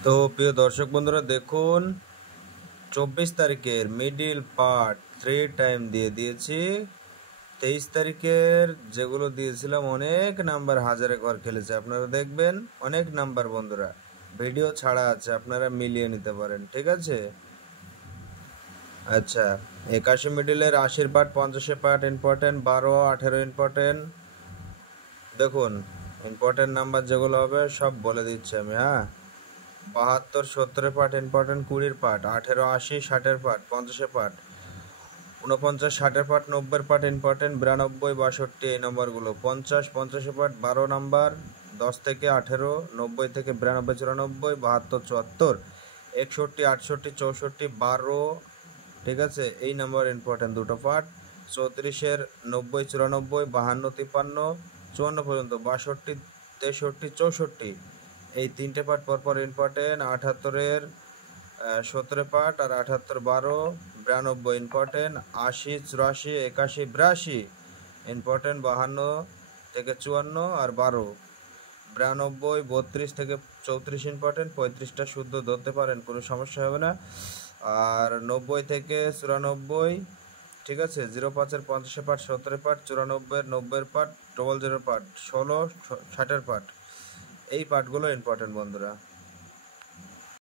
তো প্রিয় দর্শক বন্ধুরা দেখুন 24 তারিখের মিডিল পার্ট 3 টাইম দিয়ে দিয়েছি। 23 তারিখের যেগুলো দিয়েছিলাম অনেক নাম্বার হাজারে ঘর খেলেছে, আপনারা দেখবেন অনেক নাম্বার বন্ধুরা ভিডিও ছাড়া আছে, আপনারা মিলিয়ে নিতে পারেন। ঠিক আছে, আচ্ছা 81 মিডিলের 80 পার্ট 50 পার্ট ইম্পর্টেন্ট, 12 18 ইম্পর্টেন্ট। দেখুন ইম্পর্টেন্ট নাম্বার যেগুলো হবে সব বলে দিচ্ছি আমি। 72 70 part important, 20 part, 18 80 60 part, 50 part, 49 60 part, 90 part important, 92 62 এই নম্বরগুলো, 50 50 পার্ট 12 নাম্বার, 10 থেকে 18, 90 থেকে 92 94, 72 74, 61 68 64 12। ঠিক আছে, এই নাম্বার ইম্পর্টেন্ট দুটো পার্ট। 34-এর 90 94, 52 53 54 পর্যন্ত, 62 63 64 এই তিনটে পার্ট পরপর ইম্পর্টেন্ট। 78-এর 17 পার্ট আর 78 12 92 ইম্পর্টেন্ট। 80 84 81 82 ইম্পর্টেন্ট, 52 থেকে 54 আর 12। 92 32 থেকে 34 ইম্পর্টেন্ট, 35টা শুদ্ধ ধরতে পারেন, কোনো সমস্যা হবে না। আর 90 থেকে 94, ঠিক আছে, 05-এর 50 পার্ট 17 পার্ট, 94-এর 90 পার্ট, 00 পার্ট, 16 60 পার্ট, এই পার্টগুলো ইম্পর্টেন্ট বন্ধুরা।